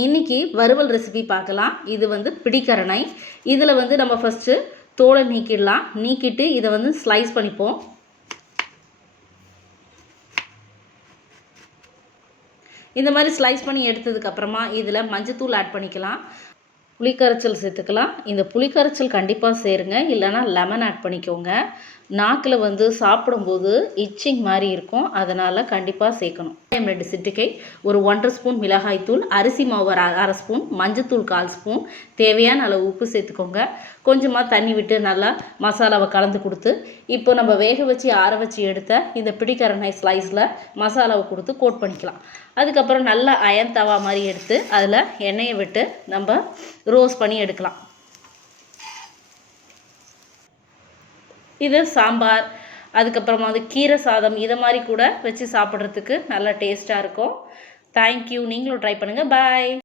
இன்றைக்கி வறுவல் ரெசிபி பார்க்கலாம். இது வந்து பிடிக்கரணை. இதில் வந்து நம்ம ஃபஸ்ட்டு தோலை நீக்கிடலாம். நீக்கிட்டு இதை வந்து ஸ்லைஸ் பண்ணிப்போம். இந்த மாதிரி ஸ்லைஸ் பண்ணி எடுத்ததுக்கப்புறமா இதில் மஞ்சத்தூள் ஆட் பண்ணிக்கலாம். புளிக்கரைச்சல் சேர்த்துக்கலாம். இந்த புளிக்கரைச்சல் கண்டிப்பாக சேருங்க, இல்லைனா லெமன் ஆட் பண்ணிக்கோங்க. நாக்கில் வந்து சாப்பிடும்போது இச்சிங் மாதிரி இருக்கும், அதனால் கண்டிப்பாக சேர்க்கணும். 2 சிட்டிகை, ஒரு 1½ ஸ்பூன் மிளகாய்த்தூள், அரிசி மாவு 1/2 ஸ்பூன், மஞ்சத்தூள் 1/4 ஸ்பூன், தேவையான அளவு உப்பு சேர்த்துக்கோங்க. கொஞ்சமாக தண்ணி விட்டு நல்லா மசாலாவை கலந்து கொடுத்து, இப்போ நம்ம வேக வச்சு ஆற வச்சு எடுத்த இந்த பிடிக்கரணை ஸ்லைஸில் மசாலாவை கொடுத்து கோட் பண்ணிக்கலாம். அதுக்கப்புறம் நல்லா அயன் தவா மாதிரி எடுத்து அதில் எண்ணெயை விட்டு நம்ம ரோஸ்ட் பண்ணி எடுக்கலாம். இது சாம்பார், அதுக்கப்புறமா வந்து கீரை சாதம், இதை மாதிரி கூட வச்சு சாப்பிட்றதுக்கு நல்லா டேஸ்ட்டாக இருக்கும். தேங்க்யூ. நீங்களும் ட்ரை பண்ணுங்கள். பாய்.